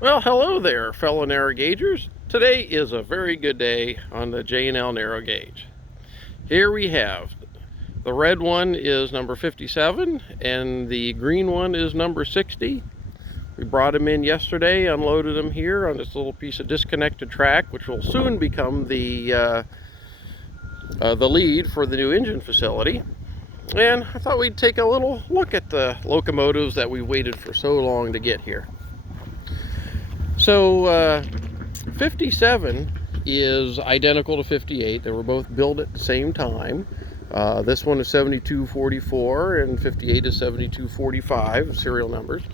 Well, hello there, fellow narrow gaugers. Today is a very good day on the J&L Narrow Gauge. Here we have the red one is number 57 and the green one is number 60. We brought them in yesterday, unloaded them here on this little piece of disconnected track, which will soon become the lead for the new engine facility. And I thought we'd take a little look at the locomotives that we waited for so long to get here. So 57 is identical to 58. They were both built at the same time. This one is 7244 and 58 is 7245 serial numbers.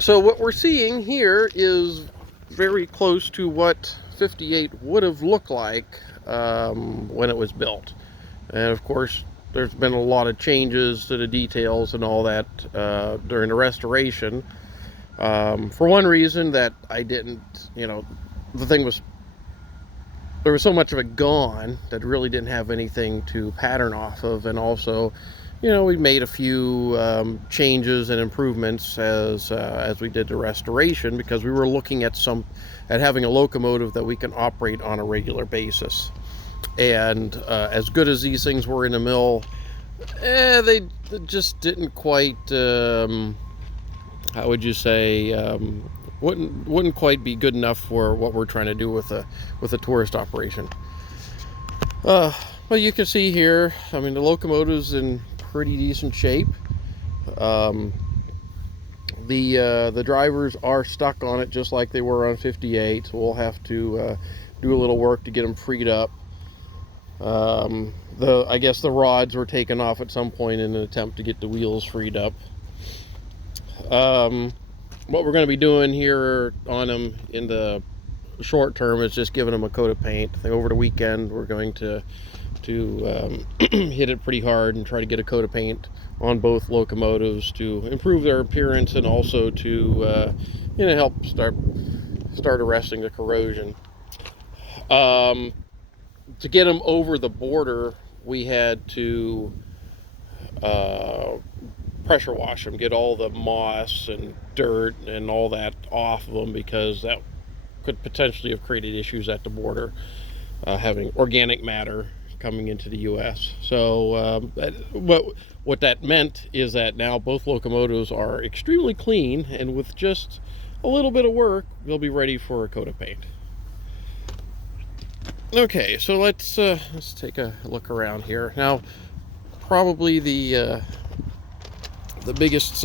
So what we're seeing here is very close to what 58 would have looked like when it was built. And of course, there's been a lot of changes to the details and all that during the restoration. For one reason that I didn't, the thing was, there was so much of it gone that really didn't have anything to pattern off of. And also, we made a few changes and improvements as we did the restoration, because we were looking at having a locomotive that we can operate on a regular basis. And as good as these things were in the mill, they just didn't quite, how would you say, wouldn't quite be good enough for what we're trying to do with a tourist operation. Well, you can see here, the locomotive's in pretty decent shape. The drivers are stuck on it just like they were on 58, so we'll have to do a little work to get them freed up. I guess the rods were taken off at some point in an attempt to get the wheels freed up. What we're going to be doing here on them in the short term is just giving them a coat of paint. I think over the weekend we're going to hit it pretty hard and try to get a coat of paint on both locomotives to improve their appearance and also to help start arresting the corrosion. To get them over the border, we had to pressure wash them, get all the moss and dirt and all that off of them, because that could potentially have created issues at the border, having organic matter coming into the U.S. So what that meant is that now both locomotives are extremely clean, and with just a little bit of work, they'll be ready for a coat of paint. Okay, so let's take a look around here. Now, probably the biggest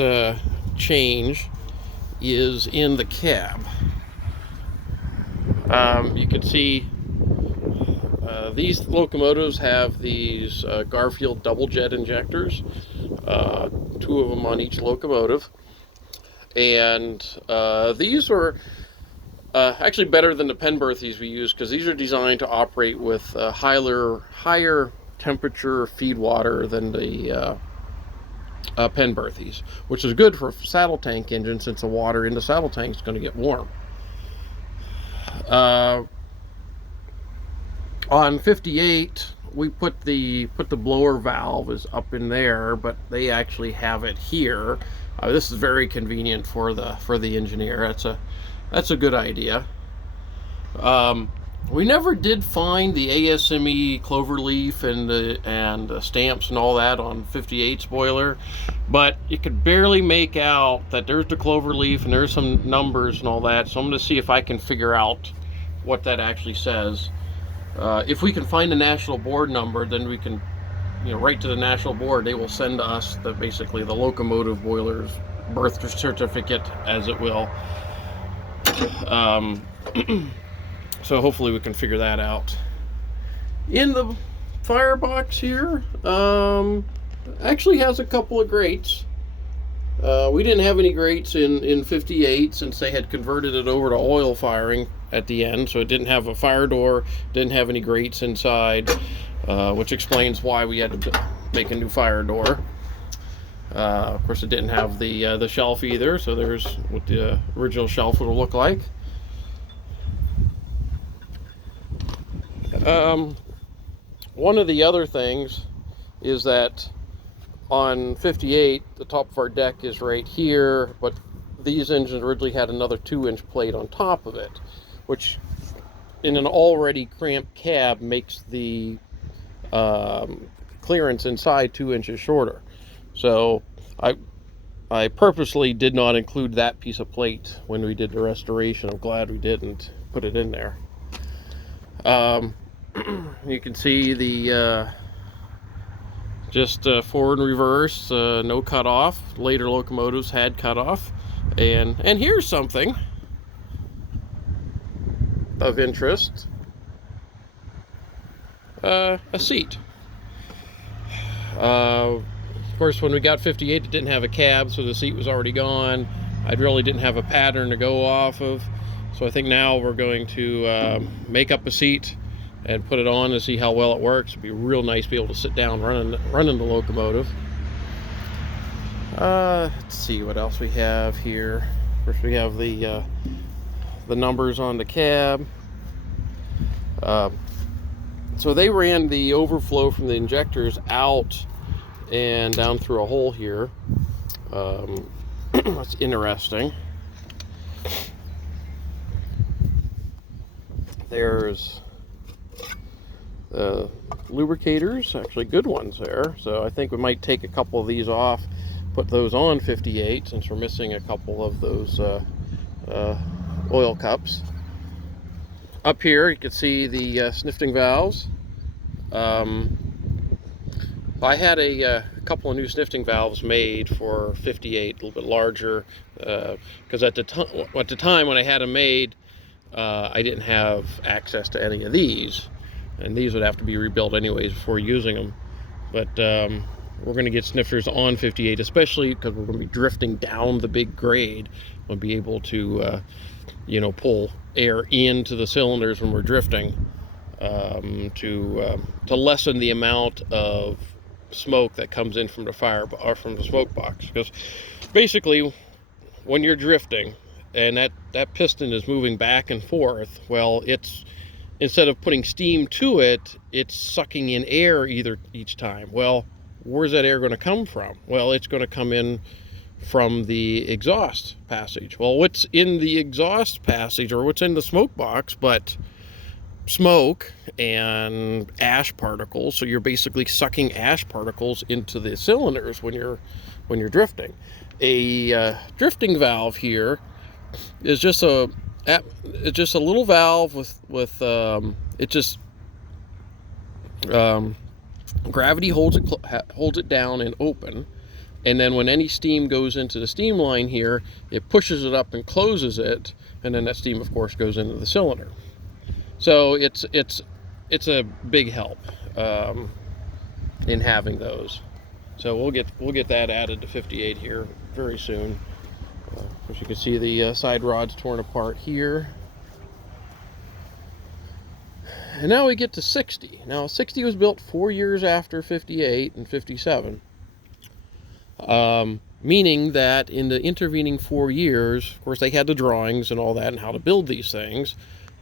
change is in the cab. You can see these locomotives have these Garfield double jet injectors, 2 of them on each locomotive, and these are actually better than the Penberthies we use, because these are designed to operate with higher temperature feed water than the Penberthies, which is good for a saddle tank engine, since the water in the saddle tank is going to get warm. On 58, we put the blower valve is up in there, but they actually have it here. This is very convenient for the engineer. That's a good idea. We never did find the ASME cloverleaf and the stamps and all that on 58's boiler, but you could barely make out that there's the cloverleaf and there's some numbers and all that. So I'm going to see if I can figure out what that actually says. If we can find the national board number, then we can, write to the national board. They will send us basically the locomotive boiler's birth certificate, as it will. So hopefully we can figure that out. In the firebox here, actually has a couple of grates. We didn't have any grates in 58, since they had converted it over to oil firing at the end, so it didn't have a fire door, didn't have any grates inside, which explains why we had to make a new fire door. Of course, it didn't have the shelf either, so there's what the original shelf would look like. One of the other things is that on 58, the top of our deck is right here, but these engines originally had another 2-inch plate on top of it, which in an already cramped cab makes the clearance inside 2 inches shorter. So I purposely did not include that piece of plate when we did the restoration. I'm glad we didn't put it in there. You can see the just forward and reverse, no cutoff. Later locomotives had cutoff. And here's something of interest. A seat. Of course, when we got 58, it didn't have a cab, so the seat was already gone. I really didn't have a pattern to go off of. So I think now we're going to make up a seat and put it on and see how well it works. It'd be real nice to be able to sit down running the locomotive. Let's see what else we have here. First, we have the numbers on the cab. So they ran the overflow from the injectors out and down through a hole here. That's interesting. There's lubricators, actually good ones there. So I think we might take a couple of these off, put those on 58 since we're missing a couple of those oil cups. Up here you can see the sniffing valves. I had a couple of new sniffing valves made for 58, a little bit larger, because at the time when I had them made, I didn't have access to any of these, and these would have to be rebuilt anyways before using them. But we're going to get sniffers on 58, especially because we're going to be drifting down the big grade. We'll be able to pull air into the cylinders when we're drifting, to lessen the amount of smoke that comes in from the or from the smoke box. Because basically, when you're drifting and that piston is moving back and forth, well, it's, instead of putting steam to it, it's sucking in air each time. Well, where's that air going to come from? Well, it's going to come in from the exhaust passage. Well, what's in the exhaust passage, or what's in the smoke box, but smoke and ash particles? So you're basically sucking ash particles into the cylinders when you're drifting. A drifting valve here is just a little valve with gravity holds it down and open, and then when any steam goes into the steam line here, it pushes it up and closes it, and then that steam of course goes into the cylinder. So it's a big help in having those. So we'll get that added to 58 here very soon. As you can see, the side rod's torn apart here. And now we get to 60. Now 60 was built 4 years after 58 and 57. Meaning that in the intervening 4 years, of course, they had the drawings and all that and how to build these things.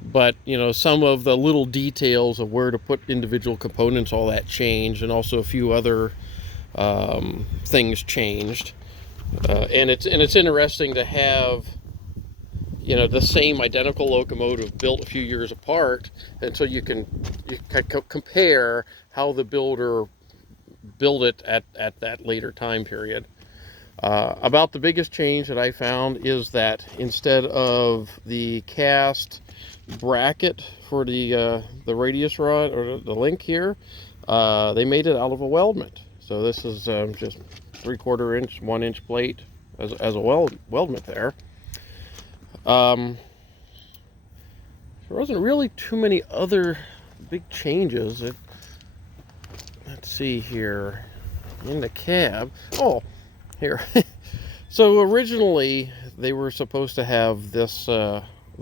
But, some of the little details of where to put individual components, all that changed, and also a few other things changed. And it's interesting to have, the same identical locomotive built a few years apart, and so you can compare how the builder built it at that later time period. About the biggest change that I found is that instead of the cast bracket for the radius rod or the link here, they made it out of a weldment. So this is just 3/4 inch, 1 inch plate as a weldment there. There wasn't really too many other big changes. Let's see here in the cab. Oh, here. So originally they were supposed to have this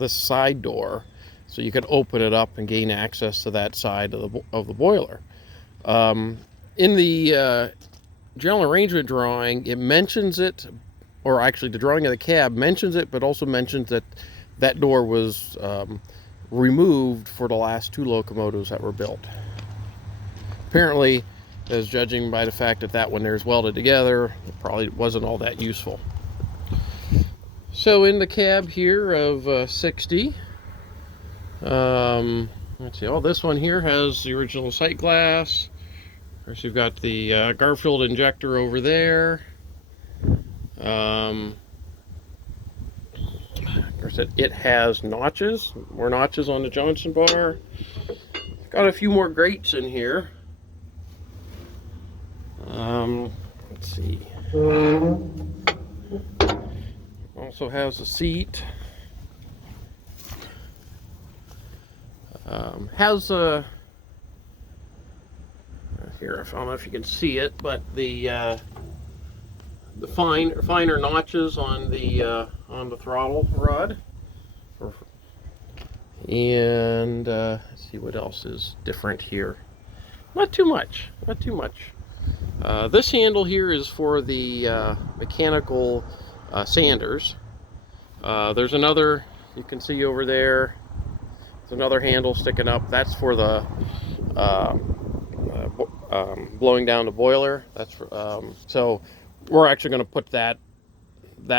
side door, so you could open it up and gain access to that side of the boiler. In the general arrangement drawing, it mentions it, or actually the drawing of the cab mentions it, but also mentions that door was removed for the last 2 locomotives that were built. Apparently, as judging by the fact that one there is welded together, it probably wasn't all that useful. So in the cab here of 60, let's see, this one here has the original sight glass. Of course, you've got the Garfield injector over there. Of course, it has notches, more notches on the Johnson bar. Got a few more grates in here. Let's see. Also has a seat. Has a here. I don't know if you can see it, but the finer notches on the throttle rod. And let's see what else is different here. Not too much. Not too much. This handle here is for the mechanical sanders. There's another, you can see over there, there's another handle sticking up. That's for the blowing down the boiler. That's for, so we're actually going to put that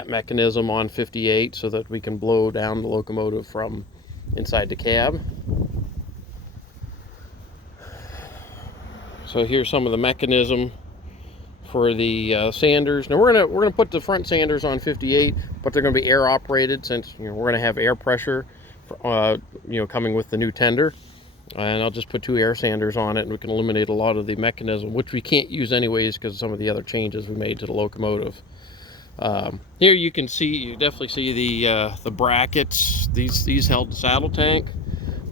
mechanism on 58 so that we can blow down the locomotive from inside the cab. So here's some of the mechanism for the sanders. Now we're gonna put the front sanders on 58, but they're gonna be air operated, since we're gonna have air pressure, coming with the new tender. And I'll just put 2 air sanders on it, and we can eliminate a lot of the mechanism, which we can't use anyways because of some of the other changes we made to the locomotive. Here you definitely see the brackets. These held the saddle tank.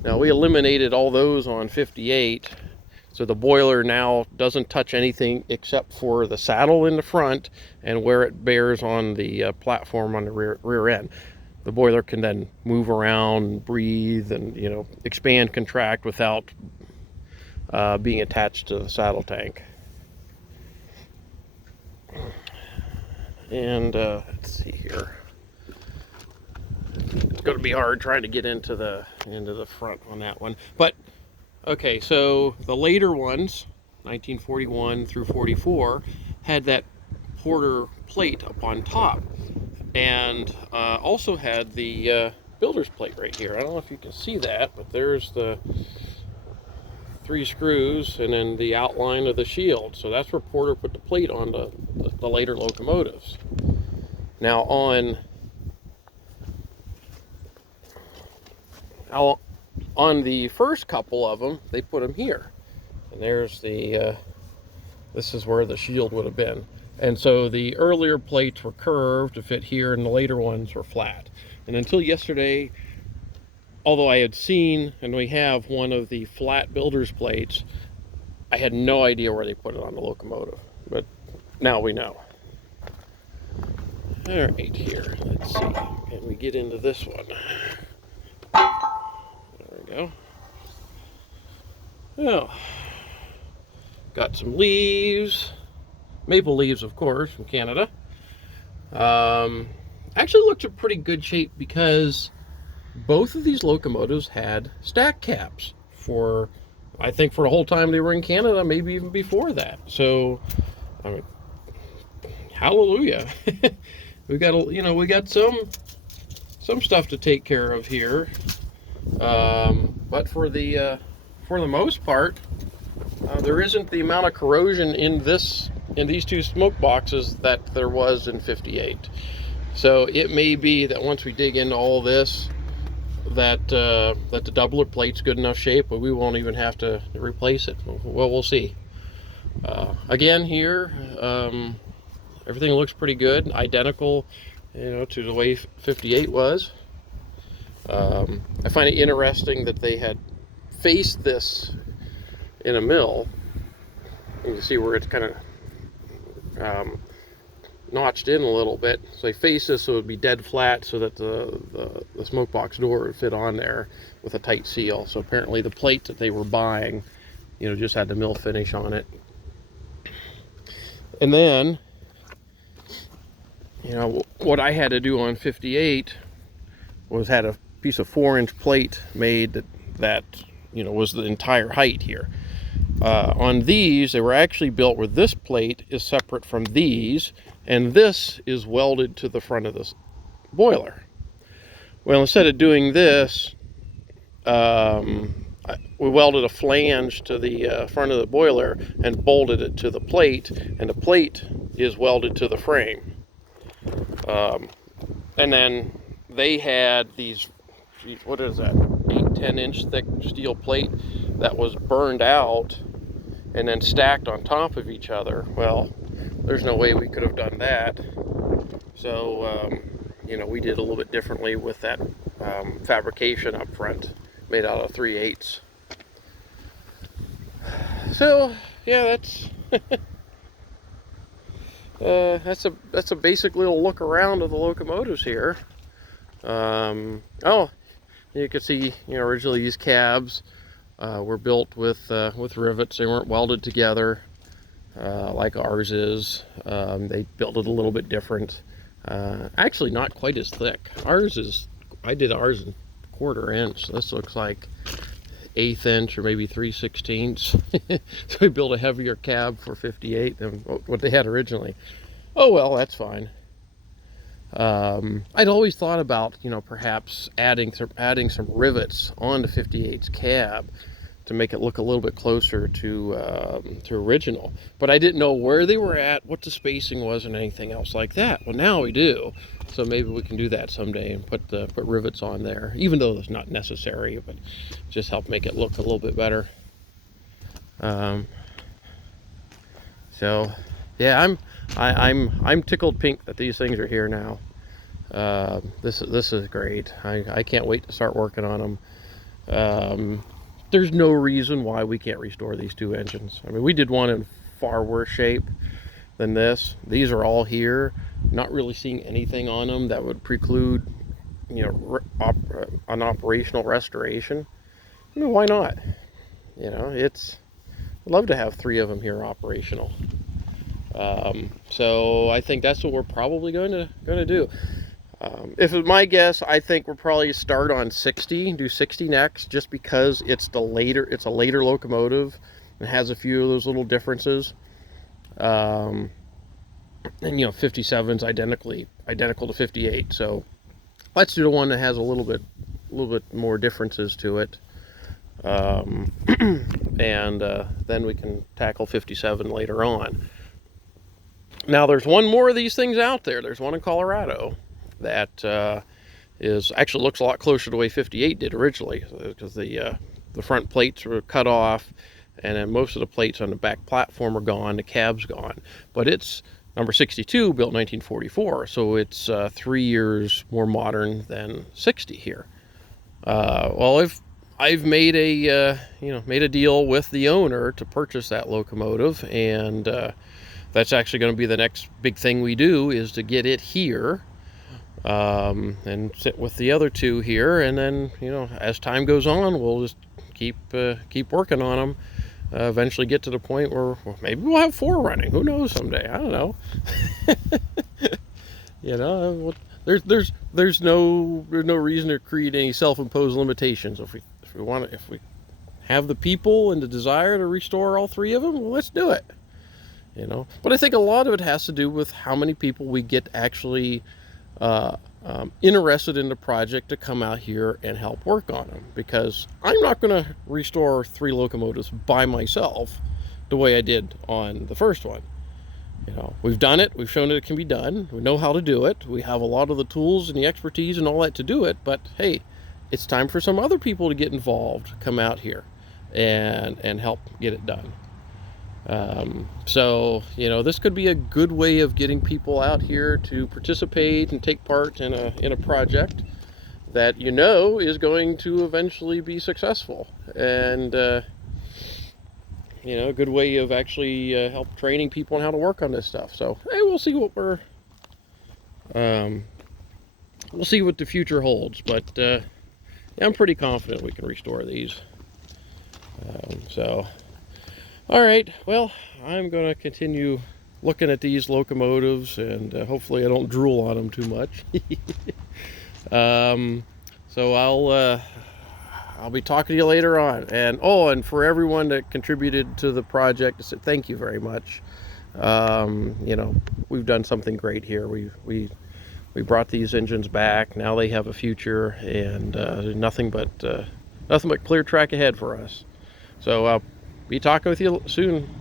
Now we eliminated all those on 58. So the boiler now doesn't touch anything except for the saddle in the front and where it bears on the platform on the rear end. The boiler can then move around, breathe, and expand, contract without being attached to the saddle tank. And let's see here. It's going to be hard trying to get into the front on that one, but. Okay, so the later ones, 1941 through 44, had that Porter plate up on top, and also had the builder's plate right here. I don't know if you can see that, but there's the 3 screws and then the outline of the shield. So that's where Porter put the plate on the later locomotives. Now on the first couple of them, they put them here, and there's this is where the shield would have been. And so the earlier plates were curved to fit here, and the later ones were flat. And until yesterday, although I had seen, and we have one of the flat builder's plates, I had no idea where they put it on the locomotive, but now we know. All right, here, let's see, can we get into this one? Go. Well, got some leaves, maple leaves, of course, from Canada. Actually looked in pretty good shape because both of these locomotives had stack caps I think for the whole time they were in Canada, maybe even before that. So, I mean, hallelujah. we got some stuff to take care of here. But for the most part, there isn't the amount of corrosion in these 2 smoke boxes that there was in 58. So it may be that once we dig into all this, that the doubler plate's good enough shape, but we won't even have to replace it. Well, we'll see. Again, here, everything looks pretty good, identical, to the way 58 was. I find it interesting that they had faced this in a mill. You can see where it's kind of notched in a little bit. So they faced this so it would be dead flat, so that the smoke box door would fit on there with a tight seal. So apparently the plate that they were buying, just had the mill finish on it. And then, what I had to do on 58 was had a piece of 4-inch plate made that was the entire height here. On these, they were actually built where this plate is separate from these, and this is welded to the front of boiler. Well, instead of doing this, we welded a flange to the front of the boiler and bolted it to the plate, and the plate is welded to the frame. And then they had these, what is that, 8-10 inch thick steel plate that was burned out and then stacked on top of each other. Well, there's no way we could have done that. So, we did a little bit differently with that fabrication up front, made out of 3/8. So, yeah, that's a basic little look around of the locomotives here. Oh, you can see, originally these cabs were built with rivets. They weren't welded together like ours is. They built it a little bit different. Actually, not quite as thick. I did ours in 1/4 inch. This looks like 1/8 inch or maybe 3/16. So we built a heavier cab for 58 than what they had originally. Oh well, that's fine. I'd always thought about, perhaps adding some rivets on the 58's cab to make it look a little bit closer to original, but I didn't know where they were at, what the spacing was, and anything else like that. Well, now we do, so maybe we can do that someday and put rivets on there, even though it's not necessary, but just help make it look a little bit better. So, yeah, I'm tickled pink that these things are here now. This is great. I can't wait to start working on them. There's no reason why we can't restore these two engines. I mean, we did one in far worse shape than this. These are all here. Not really seeing anything on them that would preclude, an operational restoration. I mean, why not? I'd love to have 3 of them here operational. So I think that's what we're probably going to do. If it's my guess, I think we'll probably start on 60, do 60 next, just because it's a later locomotive and has a few of those little differences. And 57's identical to 58. So let's do the one that has a little bit more differences to it. And then we can tackle 57 later on. Now there's one more of these things out there. There's one in Colorado that actually looks a lot closer to the way 58 did originally, because the front plates were cut off, and then most of the plates on the back platform are gone, the cab's gone. But it's number 62, built 1944, so it's 3 years more modern than 60 here. Well, I've made a deal with the owner to purchase that locomotive, and that's actually going to be the next big thing we do, is to get it here. And sit with the other 2 here, and then as time goes on, we'll just keep working on them. Eventually get to the point where maybe we'll have 4 running. Who knows someday? I don't know. There's no reason to create any self-imposed limitations. If we have the people and the desire to restore all 3 of them, well, let's do it. But I think a lot of it has to do with how many people we get actually interested in the project to come out here and help work on them, because I'm not going to restore 3 locomotives by myself the way I did on the first one. We've done it, we've shown that it can be done, we know how to do it, we have a lot of the tools and the expertise and all that to do it, but hey, it's time for some other people to get involved, come out here and help get it done. So this could be a good way of getting people out here to participate and take part in a project that is going to eventually be successful, and a good way of actually help training people on how to work on this stuff. So hey, we'll see what the future holds, but I'm pretty confident we can restore these. All right, well, I'm going to continue looking at these locomotives, and hopefully I don't drool on them too much. So I'll be talking to you later on. And for everyone that contributed to the project, I said thank you very much. We've done something great here. We We brought these engines back. Now they have a future, and nothing but clear track ahead for us. So I'll be talking with you soon.